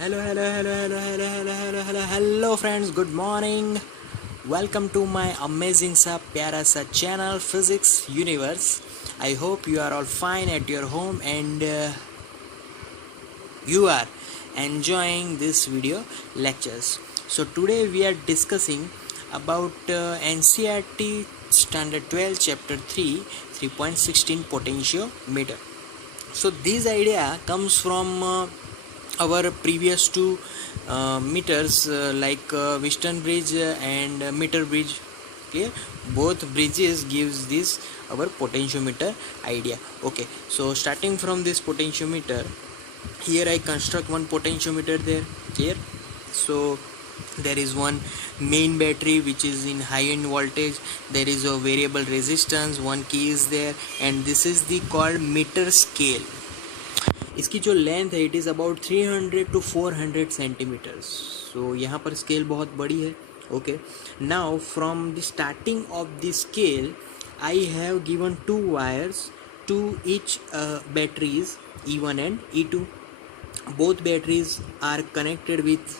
Hello friends, good morning. Welcome to my amazing सा प्यारा सा channel Physics Universe. I hope you are all fine at your home and you are enjoying this video lectures. So today we are discussing about NCERT Standard 12 Chapter 3 3.16 potentiometer. So this idea comes from our previous two meters like Western Bridge and Meter Bridge. Okay, both bridges gives this our potentiometer idea. Okay, so starting from this potentiometer, here I construct one potentiometer there. Here, so there is one main battery which is in high end voltage, there is a variable resistance, one key is there, and this is the called meter scale. इसकी जो length है it is about 300 to 400 centimetres. So यहाँ पर scale बहुत बड़ी है. Okay, now from the starting of the scale I have given two wires to each batteries E1 and E2. Both batteries are connected with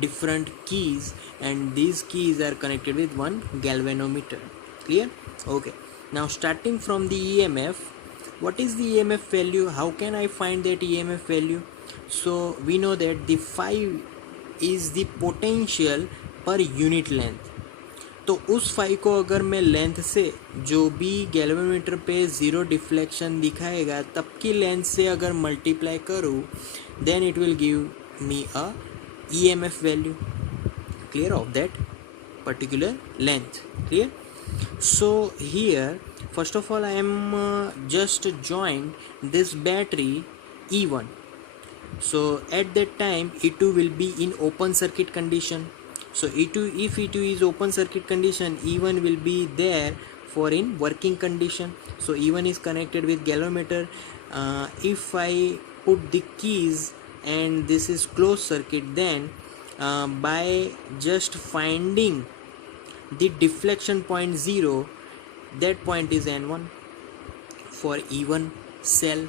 different keys and these keys are connected with one galvanometer. Clear? Okay, now starting from the EMF, what is the EMF value? How can I find that EMF value? So we know that the phi is the potential per unit length. तो उस phi को अगर मैं length से जो भी galvanometer पे zero deflection दिखाएगा तब की लेंथ से अगर मल्टीप्लाई करूँ then it will give me a EMF value. Clear of that particular length. Clear? So here first of all I am just joined this battery E1. So at that time E2 will be in open circuit condition. So E2, if E2 is open circuit condition, E1 will be there for in working condition. So E1 is connected with galvanometer. If I put the keys and this is closed circuit, then by just finding the deflection point 0, that point is N1 for E1 cell.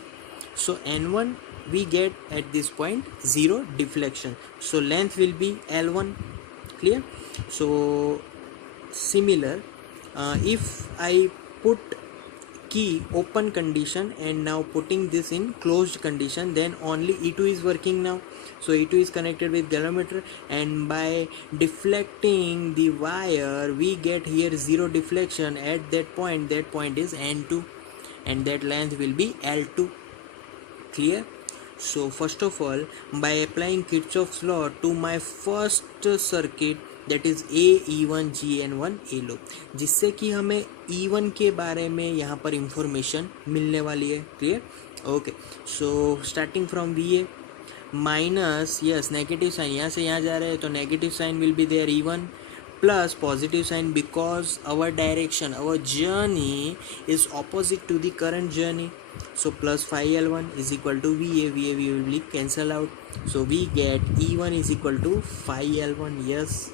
So N1 we get at this point 0 deflection, so length will be L1. Clear? So similar, if I put key open condition and now putting this in closed condition, then only E2 is working now. So E2 is connected with galvanometer and by deflecting the wire we get here 0 deflection at that point. That point is N2 and that length will be L2. Clear? So first of all, by applying Kirchhoff's law to my first circuit, that is A E1 GN1 A loop, जिससे कि हमें E1 के बारे में यहाँ पर information मिलने वाली है. Clear? Okay, so starting from VA minus, yes negative sign यहाँ से यहाँ जा रहे हैं तो negative sign will be there E1 plus positive sign because our direction, our journey is opposite to the current journey. So plus phi L1 is equal to VA will be cancel out. So we get E1 is equal to phi L1. Yes,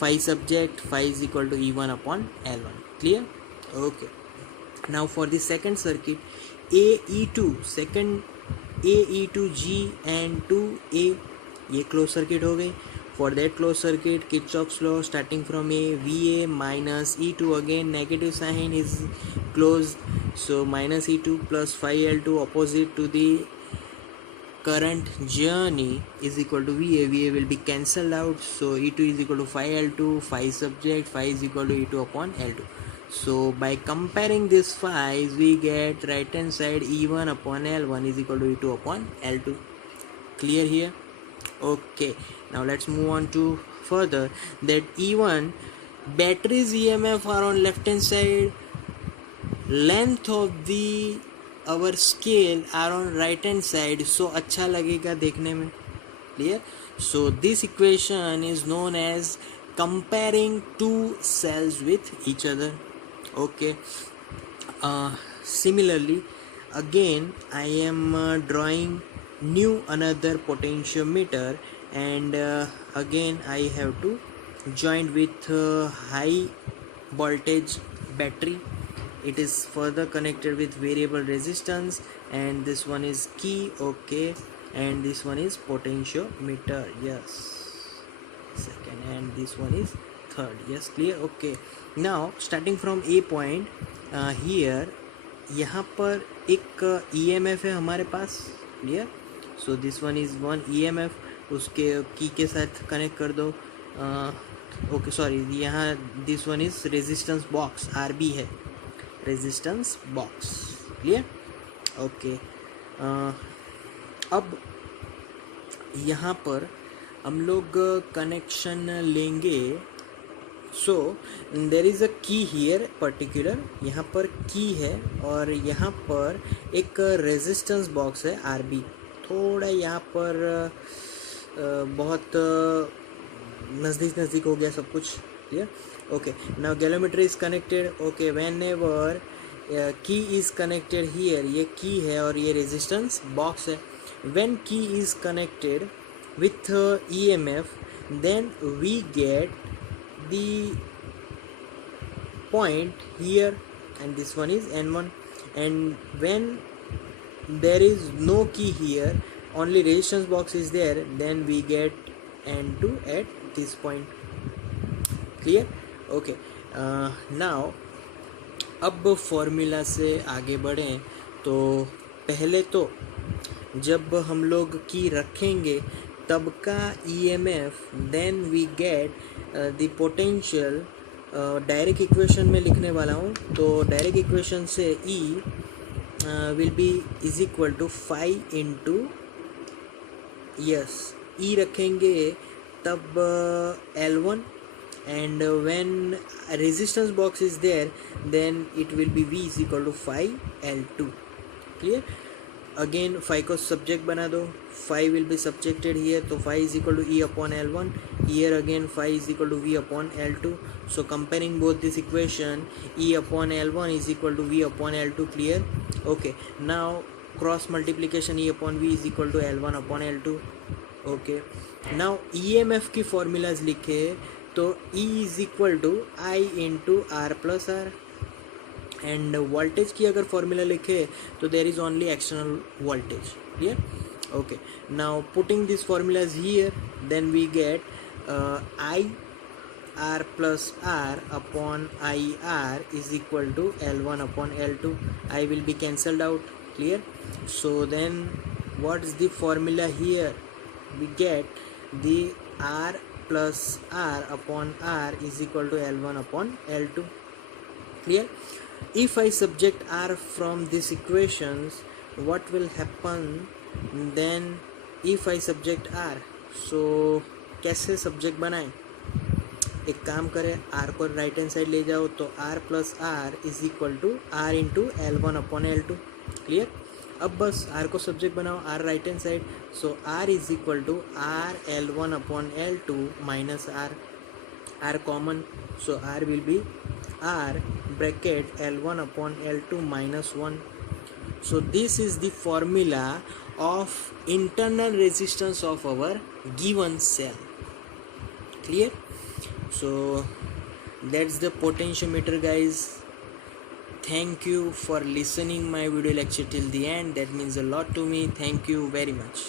phi subject, phi is equal to E1 upon L1. Clear? Okay, now for the second circuit AE2, second AE2G and 2A, ये close circuit हो गई. For that closed circuit, Kirchhoff's law starting from A, VA minus E2, again negative sign is closed, so minus E2 plus phi L2 opposite to the current journey is equal to VA will be cancelled out. So E2 is equal to phi L2, phi subject, phi is equal to E2 upon L2. So by comparing this phi's we get right hand side E1 upon L1 is equal to E2 upon L2. Clear here? Okay, now let's move on to further that E1 batteries EMF are on left hand side, length of the our scale are on right hand side, so अच्छा लगेगा देखने में. Clear? So this equation is known as comparing two cells with each other. Okay, similarly again I am drawing new another potentiometer and again I have to join with high voltage battery. It is further connected with variable resistance and this one is key. Okay, and this one is potentiometer, yes, second, and this one is third, yes, clear. Okay, now starting from a point, here यहाँ पर एक EMF है हमारे पास, clear. So this one is one EMF, उसके की के साथ कनेक्ट कर दो. ओके सॉरी, यहाँ this one is resistance box, RB है रेजिस्टेंस बॉक्स, क्लियर. ओके, अब यहाँ पर हम लोग कनेक्शन लेंगे. सो देर इज़ अ की हियर पर्टिकुलर, यहाँ पर की है और यहाँ पर एक रेजिस्टेंस बॉक्स है RB. थोड़ा यहाँ पर बहुत नज़दीक हो गया सब कुछ, clear. Okay, now galvanometer is connected. Okay, when ever की इज़ कनेक्टेड हियर, ये की है और ये रेजिस्टेंस बॉक्स है. व्हेन की is connected with EMF, then we get the point here, and this one is N1. And when there is no key here, only resistance box is there, then we get N2 at this point, clear. Okay, now अब formula से आगे बढ़ें तो पहले तो जब हम लोग की रखेंगे तब का EMF, then we get the potential. Direct equation में लिखने वाला हूँ, तो डायरेक्ट इक्वेशन से E will be is equal to 5 into, yes, E रखेंगे तब L1, and when resistance box is there, then it will be V is equal to 5L2, clear. Again 5 को subject बना दो, 5 विल बी सब्जेक्टेड हियर, तो 5 is equal to E upon L1. Here again 5 is equal to V upon L2. So comparing both this equation, E upon L1 is equal to V upon L2, clear. Okay, now cross multiplication E upon V is equal to L1 upon L2. Okay, now EMF की formulas लिखे तो E is equal to I into R plus R. And voltage की अगर formula लिखे तो देर is only external voltage, clear. Okay, now putting this formulas here, then we get I R plus R upon IR is equal to L1 upon L2. I will be cancelled out, clear. So then what is the formula here? We get the R plus R upon R is equal to L1 upon L2, clear. If I subject R from these equations, what will happen then if I subject R? So कैसे subject बनाएं? एक काम करें, R को right hand side ले जाओ तो R plus R is equal to R into L1 upon L2, clear. अब बस R को सब्जेक्ट बनाओ, R right hand side, so R is equal to R L1 upon L2 minus R common, so R will be R bracket L1 upon L2 minus 1. So this is the formula of internal resistance of our given cell, clear. So that's the potentiometer, guys. Thank you for listening my video lecture till the end. That means a lot to me. Thank you very much.